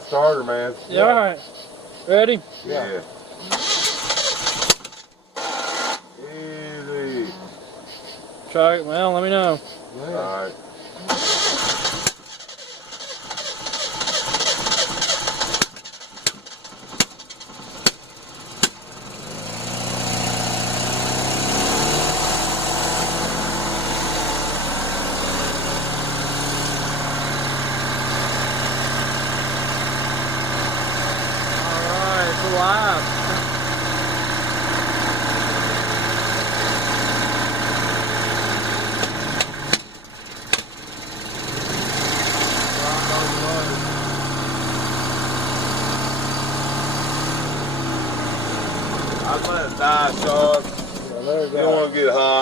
Starter, man. Yeah, all right. Ready? Yeah. Easy. Try it. Well, let me know. All right. All right, it's alive. I'd let it die, Sean. Yeah, there You don't want to get hot.